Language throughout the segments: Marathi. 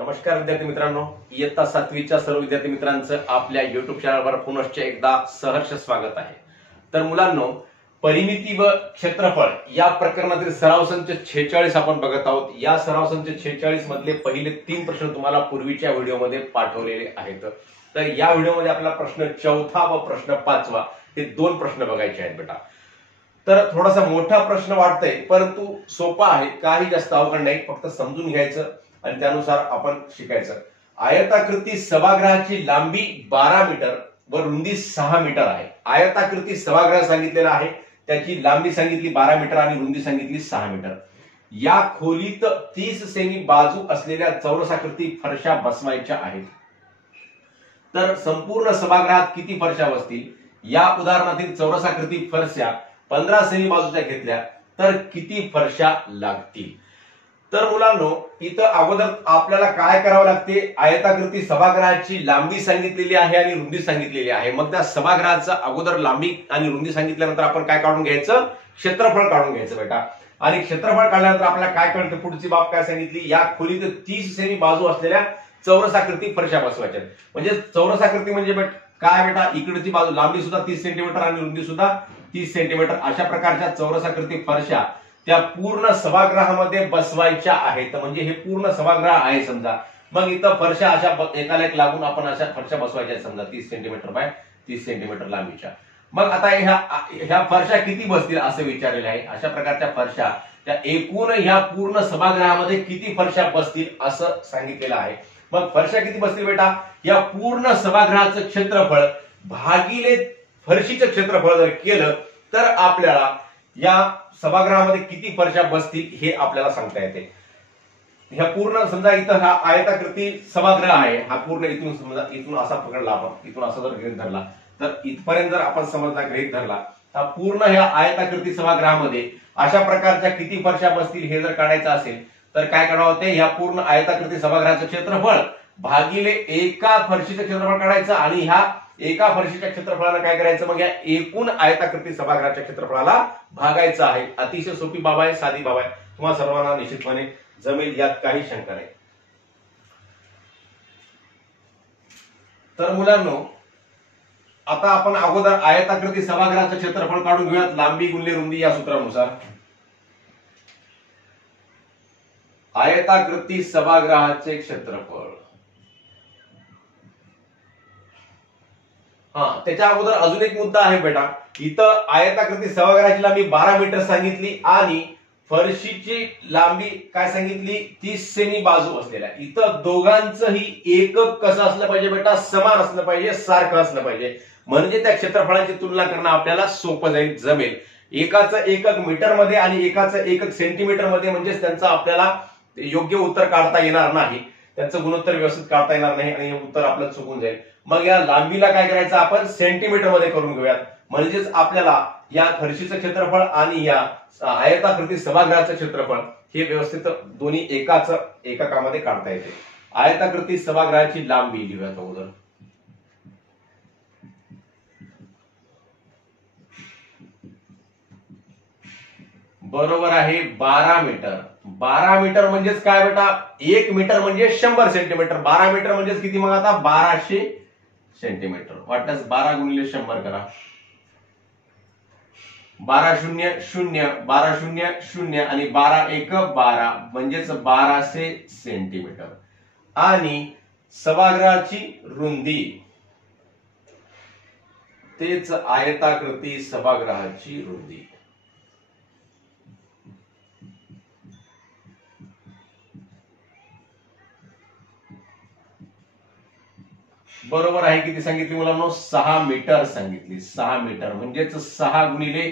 नमस्कार विद्यार्थी मित्रांनो, इयत्ता 7वीच्या सर्व विद्यार्थी मित्रांचं आपल्या युट्यूब चॅनलवर पुनश्च एकदा सहर्ष स्वागत आहे। तर मुलांनो, परिमिती व क्षेत्रफळ या प्रकरणातील सराव संच 46 आपण बघत आहोत। या सराव संच 46 मधले पहिले 3 प्रश्न तुम्हाला पूर्वीच्या व्हिडिओमध्ये पाठवलेले आहेत। तर या व्हिडिओमध्ये आपल्याला प्रश्न 4था व प्रश्न 5वा हे 2 प्रश्न बघायचे आहेत बेटा। तर थोडासा मोठा प्रश्न वाटतंय, परंतु सोपा आहे, काही जास्त अवघड नाही, फक्त समजून घ्यायचं आणि त्यानुसार आपण शिकायचं। आयताकृती सभागृहाची लांबी 12 मीटर व रुंदी 6 मीटर आहे। आयताकृती सभागृह सांगितलेला आहे, त्याची लांबी सांगितली 12 मीटर आणि रुंदी सांगितली 6 मीटर। या खोलीत 30 सेमी बाजू असलेल्या चौरसाकृती फरशा बसवायच्या आहेत। तर संपूर्ण सभागृहात किती फरशा बसतील? या उदाहरणातील चौरसाकृती फरशा 15 सेमी बाजूच्या घेतल्या तर किती फरशा लागतील? तर मुलांनो, इथं अगोदर आपल्याला काय करावं लागते? आयताकृती सभागृहाची लांबी सांगितलेली आहे आणि रुंदी सांगितलेली आहे। मग त्या सभागृहाचा अगोदर लांबी आणि रुंदी सांगितल्यानंतर आपण काय काढून घ्यायचं? क्षेत्रफळ काढून घ्यायचं बेटा। आणि क्षेत्रफळ काढल्यानंतर आपल्याला काय कळतं? पुढची बाब काय सांगितली? या खोलीत 30 सेमी बाजू असलेल्या चौरसाकृती फरशा बसवायच्या। म्हणजे चौरसाकृती म्हणजे काय बेटा? इकडची बाजू लांबी सुद्धा 30 सेंटीमीटर आणि रुंदी सुद्धा 30 सेंटीमीटर अशा प्रकारच्या चौरसाकृती फरशा त्या पूर्ण सभागृहामध्ये बसवायच्या आहेत। म्हणजे हे पूर्ण सभागृह आहे समजा। मग इथं फरशा अशा एकाला एक लागून आपण अशा फरशा बसवायच्या समजा 30 सेंटीमीटर बाय 30 सेंटीमीटर लांबीच्या। मग आता ह्या फरशा किती बसतील असं विचारलेलं आहे। अशा प्रकारच्या फरशा त्या एकूण ह्या पूर्ण सभागृहामध्ये किती फरशा बसतील असं सांगितलेलं आहे। मग फरशा किती बसतील बेटा? या पूर्ण सभागृहाचं क्षेत्रफळ भागिले फरशीचं क्षेत्रफळ जर केलं तर आपल्याला या सभागृहामध्ये किती फरशा बसतील हे आपल्याला सांगता येते। ह्या पूर्ण समजा इथं हा आयताकृती सभागृह आहे, हा पूर्ण इथून समजा इथून असा पकडला आपण, इथून असा जर गृहीत धरला तर इथपर्यंत जर आपण समजा गृहीत धरला तर पूर्ण ह्या आयताकृती सभागृहामध्ये अशा प्रकारच्या किती फरशा बसतील हे जर काढायचं असेल तर काय करावं होते? ह्या पूर्ण आयताकृती सभागृहाचं क्षेत्रफळ भागिले एका फरशीचं क्षेत्रफळ काढायचं आणि ह्या एका फरशीच्या क्षेत्रफळाला काय करायचं? मग या एकूण आयताकृती सभागृहाच्या क्षेत्रफळाला भागायचं आहे। अतिशय सोपी बाब आहे, साधी बाब आहे, तुम्हाला सर्वांना निश्चितपणे जमेल, यात काही शंका नाही। तर मुलांनो, आता आपण अगोदर आयताकृती सभागृहाचं क्षेत्रफळ काढून घेऊयात लांबी गुणिले रुंदी या सूत्रानुसार। आयताकृती सभागृहाचे क्षेत्रफळ, त्याच्या अगोदर अजून एक मुद्दा आहे बेटा। इथं आयताकृती सभागृहाची लांबी 12 मीटर सांगितली आणि फरशीची लांबी काय सांगितली? 30 सेमी बाजू असलेल्या। इथं दोघांचंही एकक कसं असलं पाहिजे बेटा? समान असलं पाहिजे, सारखं असलं पाहिजे, म्हणजे त्या क्षेत्रफळाची तुलना करणं आपल्याला सोपं जाईल, जमेल। एकाचं एकक मीटर मध्ये आणि एकाचं एकक सेंटीमीटर मध्ये, म्हणजे त्यांचं आपल्याला योग्य उत्तर काढता येणार नाही, त्यांचं गुणोत्तर व्यवस्थित काढता येणार नाही आणि हे उत्तर आपल्याला चुकून जाईल। मग या लांबीला काय करायचं? आपण सेंटीमीटर मध्ये करून घेऊयात, म्हणजेच आपल्याला या फरशीचं क्षेत्रफळ आणि या आयताकृती सभागृहाचं क्षेत्रफळ हे व्यवस्थित दोन्ही एकाच एककामध्ये काढता येते। आयताकृती सभागृहाची लांबी लिहूयात अगोदर। बरोबर आहे 12 मीटर। 12 मीटर म्हणजेच काय बेटा? 1 मीटर म्हणजे 100 सेंटीमीटर। 12 मीटर म्हणजेच किती? मग आता 1200 सेंटीमीटर। वाटल्यास 12 गुणिले 100 करा। 12 शून्य शून्य, 12 शून्य शून्य आणि 12 एक 12 म्हणजेच 1200 सेंटीमीटर। आणि सभागृहाची रुंदी तेच आयताकृती सभागृहाची रुंदी। बरोबर आहे, किती सांगितली मुलांनो? 6 मीटर सांगितली। 6 मीटर म्हणजेच 6 गुणिले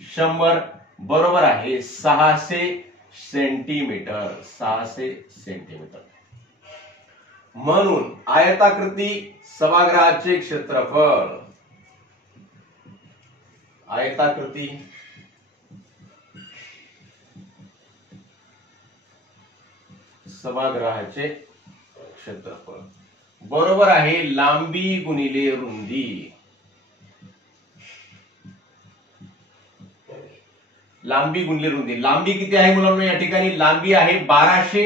100 बरोबर आहे 600 सेंटीमीटर। 600 सेंटीमीटर। म्हणून आयताकृती सभागृहाचे क्षेत्रफळ, आयताकृती सभागृहाचे क्षेत्रफळ बरोबर आहे लांबी गुणिले रुंदी। लांबी गुणिले रुंदी, लांबी किती आहे मुलांना? या ठिकाणी लांबी आहे 1200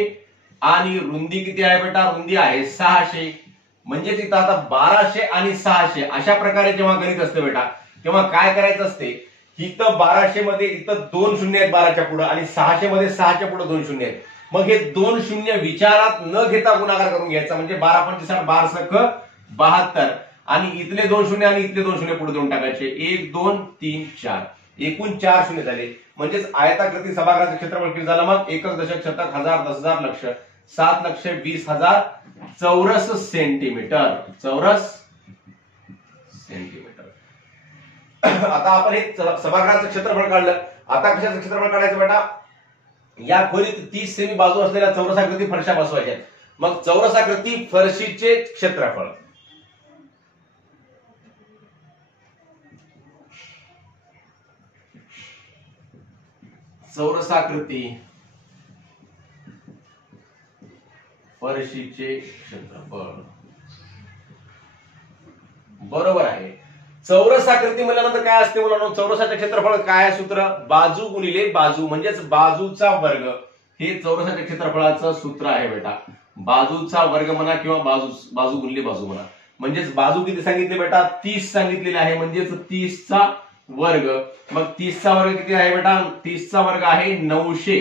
आणि रुंदी किती आहे बेटा? रुंदी आहे 600. म्हणजे तिथं आता 1200 आणि 600 अशा प्रकारे जेव्हा गणित असतं बेटा, तेव्हा काय करायचं असते, इथं 1200 मध्ये इथं 2 शून्य आहेत 12च्या पुढे आणि 600 मध्ये 6च्या पुढे 2 शून्य आहेत. मग हे 2 शून्य विचारात न घेता गुणाकार करून घ्यायचा. म्हणजे 12 पंचे 60, 12 सख 72 आणि इथले 2 शून्य आणि इथले 2 शून्य पुढे देऊन टाकायचे. 1 2 3 4 एकूण 4 शून्य झाले. म्हणजेच आयताकृती सभागृहाचं क्षेत्रफळ किती झालं? मग एकक दशक शतक हजार 10,000 लक्ष 7,20,000 चौरस सेंटीमीटर. चौरस सेंटीमीटर. आता आपण हे सभागृहाचं क्षेत्रफळ काढलं. आता कशाचं क्षेत्रफळ काढायचं बेटा? या खोलीत 30 सेमी बाजू असलेल्या चौरसाकृती फरशा बसवायच्या. मग चौरसाकृती फरशीचे क्षेत्रफळ चौरसाकृती फरशीचे क्षेत्रफळ बरोबर आहे. चौरसाकृती म्हणल्यानंतर काय असते मुलांनो? चौरसाचे क्षेत्रफळ काय आहे? सूत्र बाजू गुणिले बाजू म्हणजेच बाजूचा वर्ग. हे चौरसाच्या क्षेत्रफळाचं सूत्र आहे बेटा. बाजूचा वर्ग म्हणा किंवा बाजू गुणिले बाजू म्हणा. म्हणजेच बाजू किती सांगितली बेटा? 30 सांगितलेली आहे. म्हणजेच 30चा वर्ग. मग 30चा वर्ग किती आहे बेटा? 30चा वर्ग आहे 900.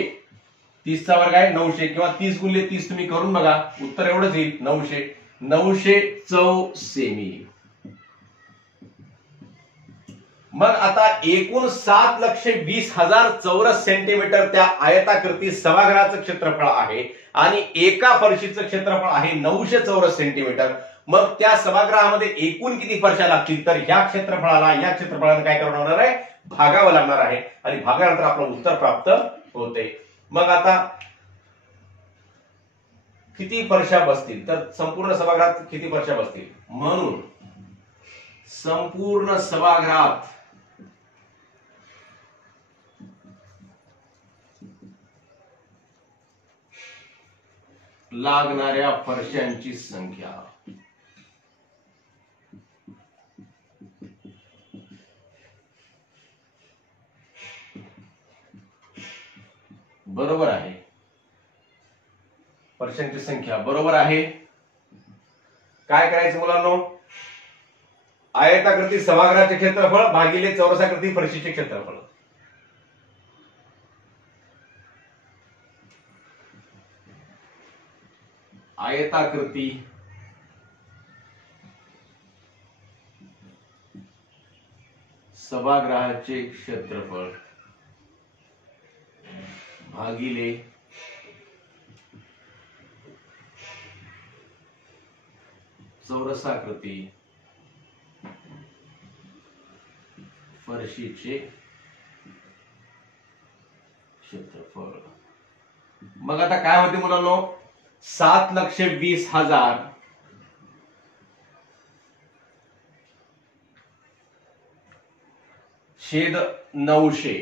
30चा वर्ग आहे 900 किंवा 30 गुणिले 30 तुम्ही करून बघा, उत्तर एवढंच येईल 900. 900 चौसेमी. मग आता एकूण 7,20,000 चौरस सेंटीमीटर त्या आयताकृती सभागृहाचं क्षेत्रफळ आहे आणि एका फरशीचं क्षेत्रफळ आहे 900 चौरस सेंटीमीटर. मग त्या सभागृहामध्ये एकूण किती फरशा लागतील? तर ह्या क्षेत्रफळाला या क्षेत्रफळाने काय करावं लागणार आहे? भागावं लागणार आहे आणि भागानंतर आपलं उत्तर प्राप्त होते. मग आता किती फरशा बसतील? तर संपूर्ण सभागृहात किती फरशा बसतील? म्हणून संपूर्ण सभागृहात लागणाऱ्या फरशांची संख्या बरोबर आहे. फरशांची संख्या बरोबर आहे. काय करायचं मुलांनो? आयताकृती सभागृहाचे क्षेत्रफळ भागिले चौरसाकृती फरशीचे क्षेत्रफळ. आयताकृती सभागृहाचे क्षेत्रफळ भागिले चौरसाकृती फरशीचे क्षेत्रफळ. मग आता काय होते मुलांनो? 7,20,000 छेद 900.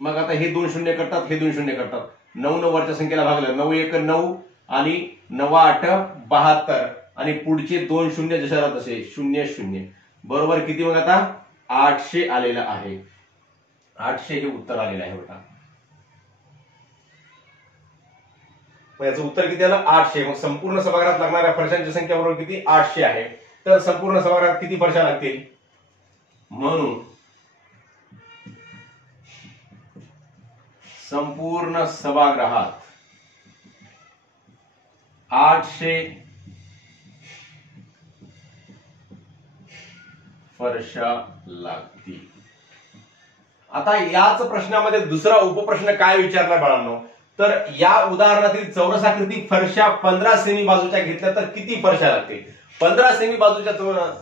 मग आता हे 2 शून्य करतात, हे 2 शून्य करतात. 9 9 वरच्या संख्येला भागलं. 9 1 9 आणि 9 8 72 आणि पुढचे 2 शून्य जशाला तसे 0 0 बरोबर किती? मग आता 800 आलेलं आहे. 800 हे उत्तर आलेलं आहे बेटा. याचं उत्तर किती आलं? 800. मग संपूर्ण सभागृहात लागणाऱ्या फरशांची संख्या बरोबर किती? 800 आहे. तर संपूर्ण सभागृहात किती फरशा लागतील? म्हणून संपूर्ण सभागृहात 800 फरशा लागतील. आता याच प्रश्नामध्ये दुसरा उपप्रश्न काय विचारला बाळांनो? तर या उदाहरणातील चौरसाकृती फरशा 15 सेमी बाजूच्या घेतल्या तर किती फरशा लागतील? 15 सेमी बाजूच्या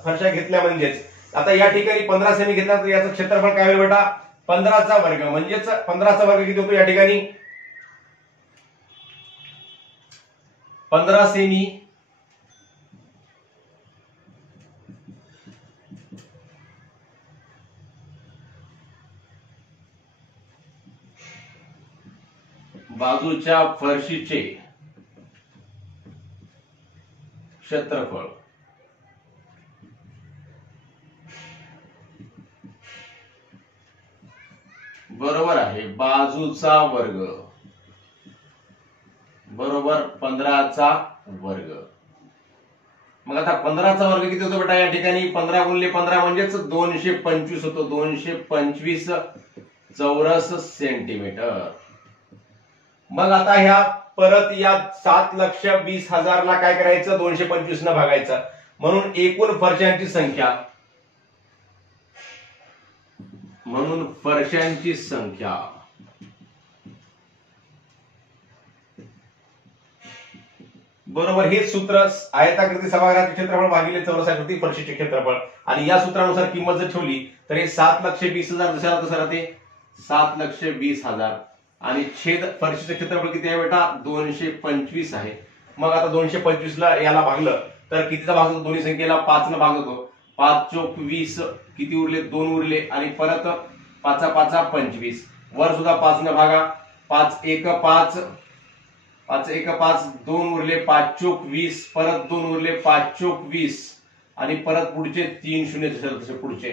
फरशा घेतल्या म्हणजेच आता या ठिकाणी 15 सेमी घेतला तर याचं क्षेत्रफळ काय होईल बेटा? 15चा वर्ग. म्हणजेच 15चा वर्ग किती होतो या ठिकाणी? 15 सेमी बाजूच्या फरशीचे क्षेत्रफळ बरोबर आहे बाजूचा वर्ग बरोबर 15चा वर्ग. मग आता 15चा वर्ग किती होतो बेटा या ठिकाणी 15 गुणिले 15 म्हणजेच 225 होतो. 225 चौरस सेंटीमीटर. मग आता ह्या परत या 7,20,000 ला काय करायचं 225 न भागायचं. म्हणून एकूण फरशांची संख्या बरोबर हे सूत्र आयताकृती सभागृहाचे क्षेत्रफळ भागिले चौरसाकृती फरशीचे क्षेत्रफळ. आणि या सूत्रानुसार किंमत जर ठेवली तर हे 7,20,000 जसं राहते 7,20,000 आणि छेद फरशीचे क्षेत्रफळ किती आहे बेटा 225 आहे. मग आता 225 ला याला भागलं तर कितीचा भाग होतो दोन्ही संख्येला 5 न भाग होतो. 5 चोक 20 किती उरले 2 उरले आणि परत 5 5 25 वर सुद्धा 5 न भागा 5 1 5 5 1 5 2 उरले 5 चोक 20 परत 2 उरले 5 चोक 20 आणि परत पुढचे 3 शून्य तसे पुढचे.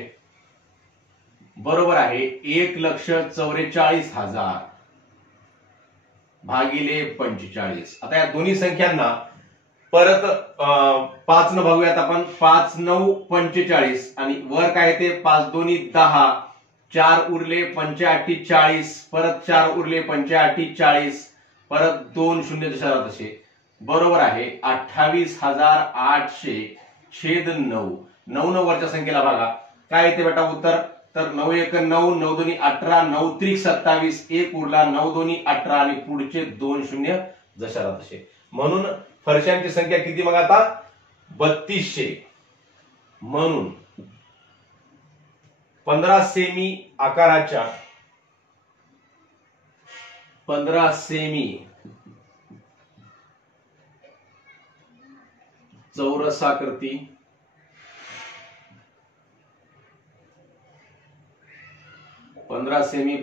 बरोबर आहे 1,44,000 भागिले 45. आता या दोन्ही संख्यांना परत 5 न भागूयात आपण. 5 9 45 आणि वर काय ते 5 दोन्ही 10 4 उरले 85 40 परत 4 उरले 85 40 परत 2 शून्य तसे. बरोबर आहे 28,800 छेद 9. 9 9 वरच्या संख्येला भागा काय येते बेटा उत्तर तर 9 1 9 9 2 18 9 3 27 1 उरला 9 2 18 आणि पुढचे 2 शून्य जशाला तसे. म्हणून फरशांची संख्या किती मग आता 3200. म्हणून 15 सेमी आकाराच्या 15 सेमी चौरसाकृती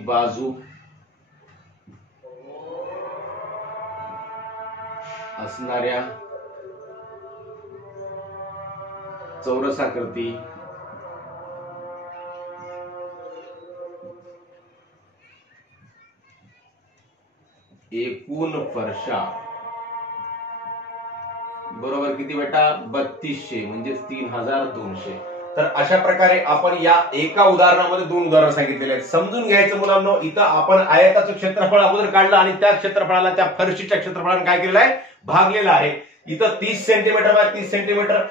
बाजू असणाऱ्या चौरसाकृती एकूण फरशा बरोबर किती बेटा 3200 म्हणजे 3,200. तर अशा प्रकारे आपण या एका उदाहरणामध्ये 2 उदाहरण सांगितलेले आहेत. समजून घ्यायचं मुलांनो इथं आपण आयताचं क्षेत्रफळ अगोदर काढलं आणि त्या क्षेत्रफळाला त्या फरशीच्या क्षेत्रफळाने काय केलेलं आहे भागलेलं आहे. इथं 30 सेंटीमीटर बाय 30 सेंटीमीटर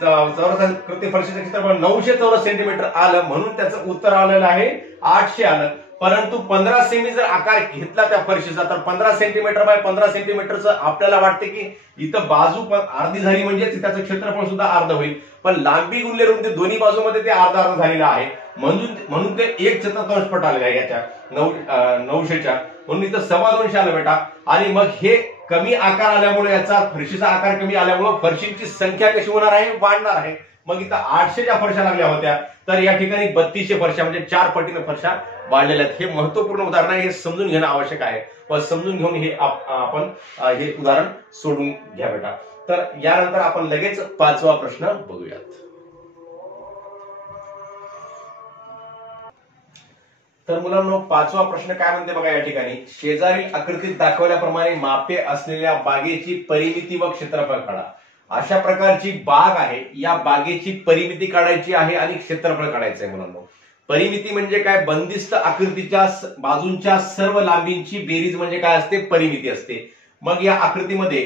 चौरसाकृती फरशीचं क्षेत्रफळ 900 चौरस सेंटीमीटर आलं म्हणून त्याचं उत्तर आलेलं आहे 800 आलं. परंतु 15 सेमी जर आकार घेतला त्या फरशीचा तर 15 सेंटीमीटर बाय 15 सेंटीमीटरचं आपल्याला वाटते की इथं बाजू पण अर्धी झाली म्हणजे त्याचं क्षेत्रफळ सुद्धा अर्ध होईल. पण लांबी गुणिले रुंदी दोन्ही बाजूमध्ये ते अर्धा अर्ध झालेलं आहे म्हणून ते 1/4 पट आलेलं आहे याच्या 900च्या. म्हणून इथं 2.25 आलं बेटा. आणि मग हे कमी आकार आल्यामुळे याचा फरशीचा आकार कमी आल्यामुळे फरशींची संख्या कशी होणार आहे वाढणार आहे. मग इथं 800च्या फरशा लागल्या होत्या तर या ठिकाणी 3200 फरशा म्हणजे 4 पटीने फरशा वाढलेल्या आहेत. हे महत्वपूर्ण उदाहरण आहे. हे समजून घेणं आवश्यक आहे. पण समजून घेऊन हे आपण हे उदाहरण सोडून घ्या बेटा. तर यानंतर आपण लगेच 5वा प्रश्न बघूयात. तर मुलांनो 5वा प्रश्न काय म्हणते बघा या ठिकाणी शेजारील आकृतीत दाखवल्याप्रमाणे मापे असलेल्या बागेची परिमिती व क्षेत्रफळ काढा. अशा प्रकारची बाग आहे या बागेची परिमिती काढायची आहे आणि क्षेत्रफळ काढायचं आहे मुलांनो. परिमिती म्हणजे काय बंदिस्त आकृतीच्या बाजूंच्या सर्व लांबींची बेरीज म्हणजे काय असते परिमिती असते. मग या आकृतीमध्ये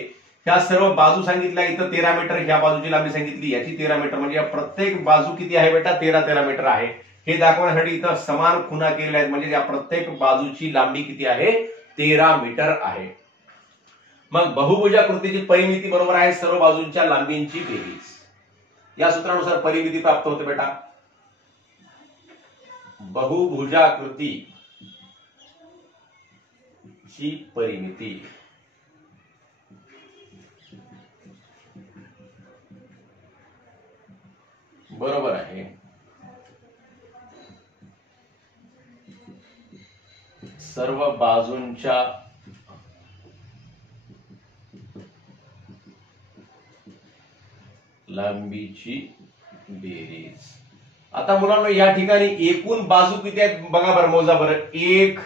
ह्या सर्व बाजू सांगितल्या इथं 13 मीटर ह्या बाजूची लांबी सांगितली याची 13 मीटर म्हणजे प्रत्येक बाजू किती आहे बेटा 13 मीटर आहे. हे दाखवण्यासाठी इथं समान खुणा केलेल्या आहेत म्हणजे या प्रत्येक बाजूची लांबी किती आहे 13 मीटर आहे. मग बहुभुजाकृतीची परिमिती बरोबर आहे सर्व बाजूंच्या लांबींची बेरीज. या सूत्रानुसार परिमिती प्राप्त होते बेटा. बहुभुजाकृतीची परिमिती बरोबर आहे सर्व बाजूंच्या लांबीची बेरीज. आता मुलांना या ठिकाणी एकूण बाजू किती आहेत बघा बरं मोजा बरं 1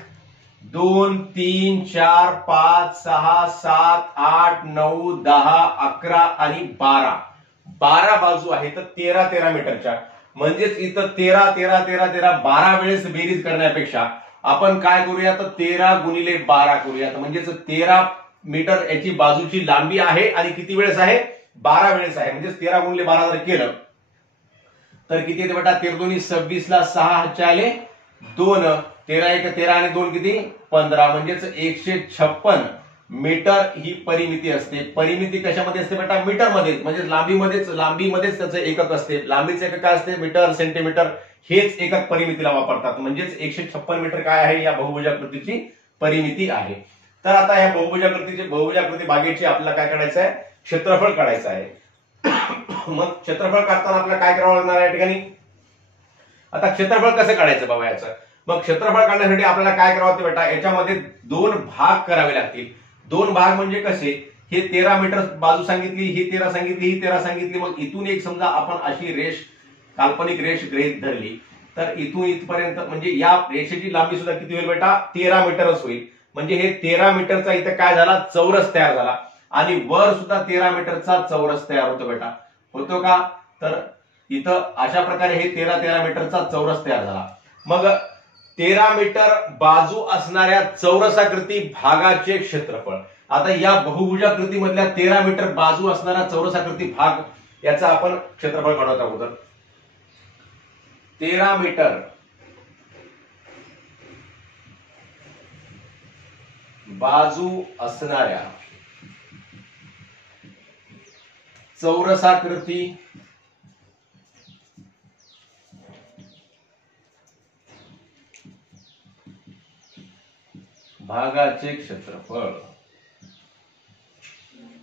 2 3 4 5 6 7 8 9 10 11 आणि 12 बाजू आहे तर 13 मीटरच्या. म्हणजेच इथं 13 वेळेस बेरीज करण्यापेक्षा आपण काय करूया तर 13 गुणिले 12 करूयात. म्हणजेच 13 मीटर याची बाजूची लांबी आहे आणि किती वेळेस आहे 12 वेळेस आहे. म्हणजेच 13 गुणिले 12 जर केलं तर किती येते बेटा 13 दोन्ही 26 ला 6 हातचे आले 2 13 1 13 आणि 2 किती 15. म्हणजेच 156 मीटर ही परिमिती असते. परिमिती कशामध्ये असते बेटा मीटरमध्ये. म्हणजे लांबीमध्येच त्याचं एकक असते. लांबीचं एकक काय असते मीटर सेंटीमीटर हेच एकक परिमितीला वापरतात. म्हणजेच 156 मीटर काय आहे या बहुभुजाकृतीची परिमिती आहे. तर आता या बहुभुजाकृती बागेची आपल्याला काय काढायचं आहे क्षेत्रफळ काढायचं आहे. मग क्षेत्रफळ काढताना आपल्याला काय करावं लागणार या ठिकाणी. आता क्षेत्रफळ कसं काढायचं बाबा याचं. मग क्षेत्रफळ काढण्यासाठी आपल्याला काय करावं बेटा याच्यामध्ये 2 भाग करावे लागतील. 2 भाग म्हणजे कसे हे 13 मीटर बाजू सांगितली ही 13 सांगितली ही 13 सांगितली. मग इथून एक समजा आपण अशी रेष काल्पनिक रेष गृहीत धरली तर इथून इथपर्यंत म्हणजे या रेषेची लांबी सुद्धा किती होईल बेटा 13 मीटरच होईल. म्हणजे हे 13 मीटरचा इथं काय झाला चौरस तयार झाला आणि वर सुद्धा 13 मीटरचा चौरस तयार होतो बेटा. होतो का तर इथं अशा प्रकारे हे 13 मीटरचा चौरस तयार झाला. मग 13 मीटर बाजू असणाऱ्या चौरसाकृती भागाचे क्षेत्रफळ. आता या बहुभुजाकृती मधल्या 13 मीटर बाजू असणारा चौरसाकृती भाग याचा आपण क्षेत्रफळ काढत आहोत. 13 मीटर बाजू असणाऱ्या चौरसाकृती भागाचे क्षेत्रफळ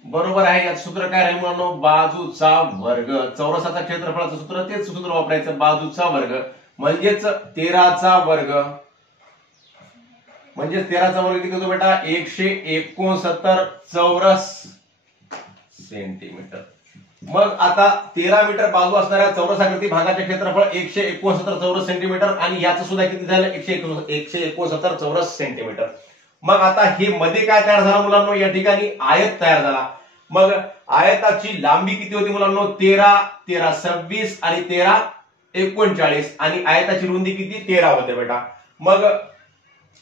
बरोबर आहे. यात सूत्र काय राहील मुलांनो बाजूचा वर्ग. चौरसाचा क्षेत्रफळाचं सूत्र तेच सूत्र वापरायचं बाजूचा वर्ग म्हणजेच 13चा वर्ग. म्हणजेच 13चा वर्ग किती होतो बेटा 169 चौरस सेंटीमीटर. मग आता 13 मीटर बाजू असणाऱ्या चौरसाकृती भागाचे क्षेत्रफळ 169 चौरस सेंटीमीटर आणि याचं सुद्धा किती झालं 169 चौरस सेंटीमीटर. मग आता हे मध्ये काय तयार झालं मुलांनो या ठिकाणी आयत तयार झाला. मग आयताची लांबी किती होती मुलांनो 13 13 26 आणि 13 39 आणि आयताची रुंदी किती 13 होते बेटा. मग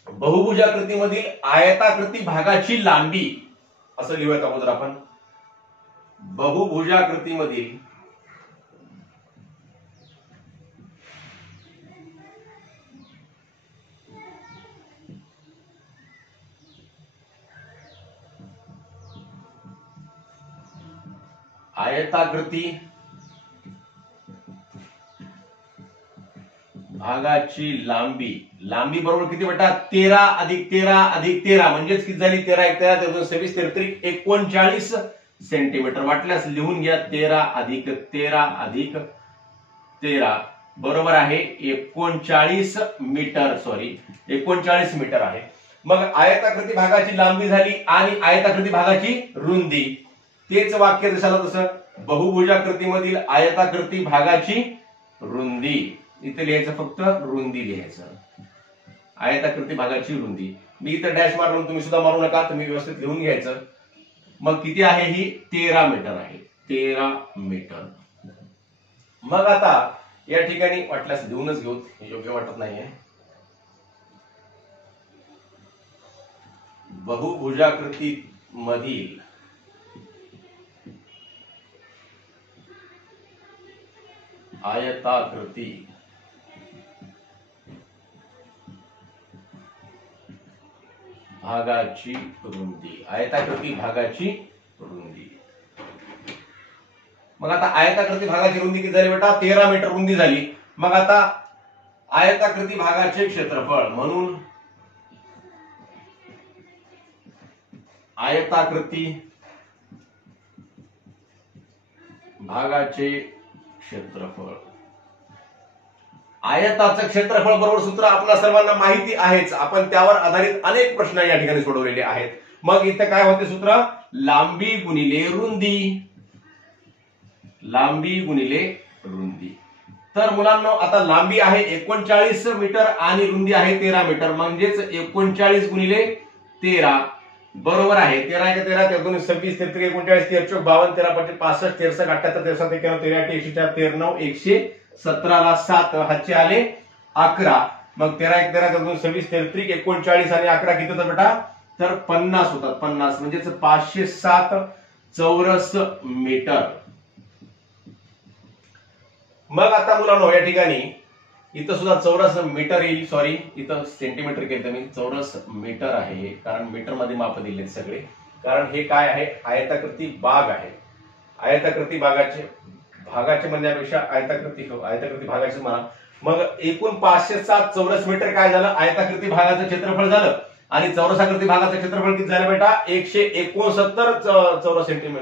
बहुभुजाकृतीमधील आयताकृती भागाची लांबी असं लिहूयात अगोदर आपण. बहुभुजाकृतीमधील आयताकृती भागाची लांबी बरोबर किती बेटा 13 अधिक 13 अधिक 13 म्हणजेच किती झाली 13 1 13 26 33 39 सेंटीमीटर. वाटल्यास लिहून घ्या 13 अधिक 13 अधिक 13 बरोबर आहे 39 मीटर. सॉरी 39 मीटर आहे. मग आयताकृती भागाची लांबी झाली आणि आयताकृती भागाची रुंदी. तेच वाक्य दिसायला तसं बहुभुजाकृतीमधील आयताकृती भागाची रुंदी. इथे लिहायचं फक्त रुंदी लिहायचं. आयताकृती भागाची रुंदी. मी इथं डॅश मारून तुम्ही सुद्धा मारू नका तुम्ही व्यवस्थित लिहून घ्यायचं. मग किती आहे ही 13 मीटर आहे 13 मीटर. मग आता या ठिकाणी वाटल्यास लिहूनच घेऊ योग्य वाटत नाहीये. बहुभुजाकृती मधील आयताकृती भागाची रुंदी. आयताकृती भागाची रुंदी. मग आता आयताकृती भागाची रुंदी किती झाली बेटा 13 मीटर रुंदी झाली. मग आता आयताकृती भागाचे क्षेत्रफळ म्हणून आयताकृती भागाचे क्षेत्रफळ. आयताचं क्षेत्रफळ बरोबर सूत्र आपल्या सर्वांना माहिती आहेच. आपण त्यावर आधारित अनेक प्रश्न या ठिकाणी सोडवलेले आहेत. मग इथे काय होते सूत्र लांबी गुणिले रुंदी. लांबी गुणिले रुंदी. तर मुलांना आता लांबी आहे 39 मीटर आणि रुंदी आहे 13 मीटर, म्हणजेच 39 गुणिले 13 बरोबर आहे 13 × 13 13 26 33 39 13 52 13 65 63 78 63 91 83 104 117 ला 7 हातचे आले 11, मग 13 × 13 13 26 33 39 आणि 11 किती होतात बेटा, तर 50 होतात. 50 म्हणजेच 507 चौरस मीटर. मग आता मुलांनो या ठिकाणी इथं सुद्धा चौरस मीटर येईल, सॉरी इथं सेंटीमीटर केलं मी, चौरस मीटर आहे कारण मीटर मध्ये माप दिलेत सगळे. कारण हे काय आहे, आयताकृती बाग आहे. आयताकृती भागाचे म्हणण्यापेक्षा आयताकृती भागाचे म्हणा. मग एकूण 507 चौरस मीटर काय झालं, आयताकृती भागाचं क्षेत्रफळ झालं आणि चौरसाकृती भागाचं क्षेत्रफळ किती झालं बेटा, 169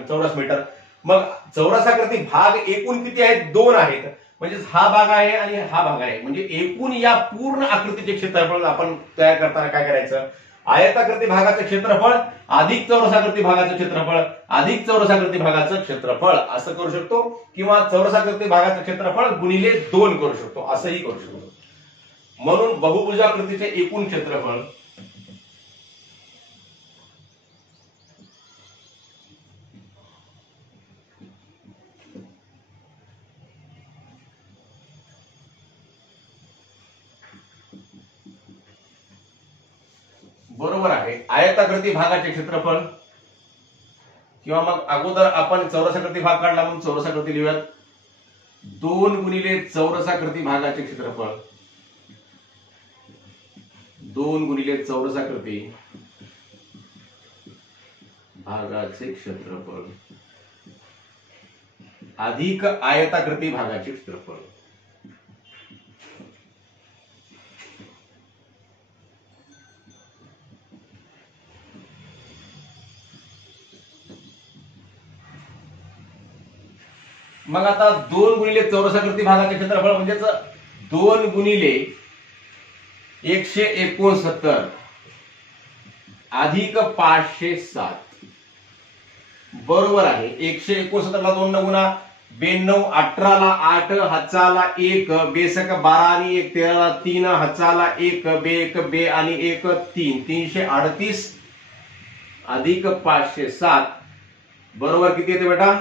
चौरस मीटर. मग चौरसाकृती भाग एकूण किती आहेत, 2 आहेत. म्हणजे हा भाग आहे आणि हा भाग आहे, म्हणजे एकूण या पूर्ण आकृतीचे क्षेत्रफळ आपण तयार करताना काय करायचं, आयताकृती भागाचं क्षेत्रफळ अधिक चौरसाकृती भागाचं क्षेत्रफळ अधिक चौरसाकृती भागाचं क्षेत्रफळ असं करू शकतो, किंवा चौरसाकृती भागाचं क्षेत्रफळ गुणिले 2 करू शकतो, असंही करू शकतो. म्हणून बहुभुजाकृतीचे एकूण क्षेत्रफळ बरोबर आहे आयताकृती भागाचे क्षेत्रफळ, किंवा मग अगोदर आपण चौरसाकृती भाग काढला म्हणून चौरसाकृती लिहूयात, 2 गुणिले चौरसाकृती भागाचे क्षेत्रफळ, 2 गुणिले चौरसाकृती भागाचे क्षेत्रफळ अधिक आयताकृती भागाचे क्षेत्रफळ. मग आता 2 गुणिले चौरसाकृती भागाचे क्षेत्रफळ म्हणजेच 2 गुणिले 169 अधिक 507 बरोबर आहे 169 ला 2 गुणा 92, 18 ला 8 हातचा ला 1 बेसक 12 आणि 1 13 ला 3 हातचा ला 1 1 2 आणि 1 3 338 अधिक 507 बरोबर किती येते बेटा,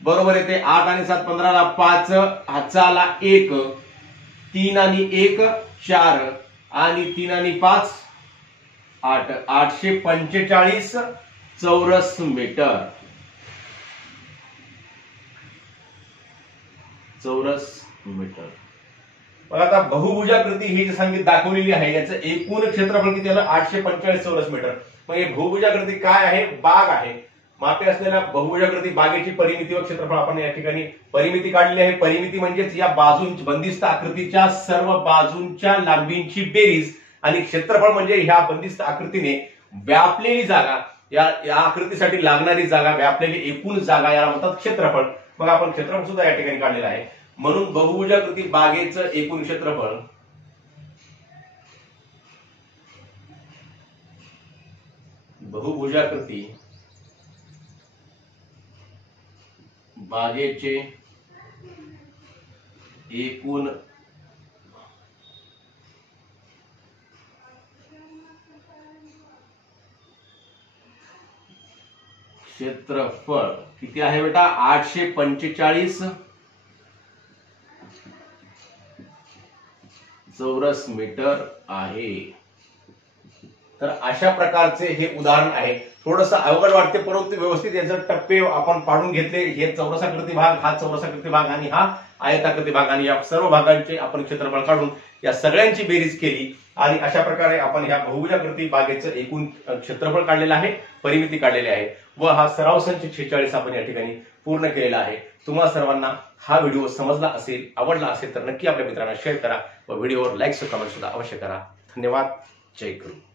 बरोबर येते 8 आणि 7 15 ला 5 हातचा ला 1 3 आणि 1 4 आणि 3 आणि 5 8 845 चौरस मीटर. चौरस मीटर. बघा आता बहुभुजाकृती ही जी सांगितली दाखवलेली आहे याचं एकूण क्षेत्रफळ किती आलं 845 चौरस मीटर. मग हे बहुभुजाकृती काय आहे, बाग आहे. मापे असलेल्या बहुभुजाकृती बागेची परिमिती व क्षेत्रफळ आपण या ठिकाणी परिमिती काढलेली आहे. परिमिती म्हणजेच या बाजूंची बंदिस्त आकृतीच्या सर्व बाजूंच्या लांबींची बेरीज, आणि क्षेत्रफळ म्हणजे ह्या बंदिस्त आकृतीने व्यापलेली जागा, या आकृतीसाठी लागणारी जागा, व्यापलेली एकूण जागा याला म्हणतात क्षेत्रफळ. मग आपण क्षेत्रफळ सुद्धा या ठिकाणी काढलेलं आहे. म्हणून बहुभुजाकृती बागेचं एकूण क्षेत्रफळ बहुभुजाकृती बागेचे एकूण क्षेत्रफळ किती आहे बेटा 845 चौरस मीटर आहे. तर अशा प्रकारचे हे उदाहरण आहे. थोडंसं अवघड वाटते परंतु व्यवस्थित याचे टप्पे आपण पाडून घेतले. हे चौरसाकृती भाग, हा चौरसाकृती भाग आणि हा आयताकृती भाग, आणि या सर्व भागांचे आपण क्षेत्रफळ काढून या सगळ्यांची बेरीज केली आणि अशा प्रकारे आपण ह्या बहुभुजाकृती बागेचं एकूण क्षेत्रफळ काढलेलं आहे, परिमिती काढलेली आहे व हा सराव संच 46 आपण या ठिकाणी पूर्ण केलेला आहे. तुम्हा सर्वांना हा व्हिडिओ समजला असेल, आवडला असेल तर नक्की आपल्या मित्रांना शेअर करा व व्हिडिओवर लाईक व कमेंट सुद्धा अवश्य करा. धन्यवाद. जय गुरु.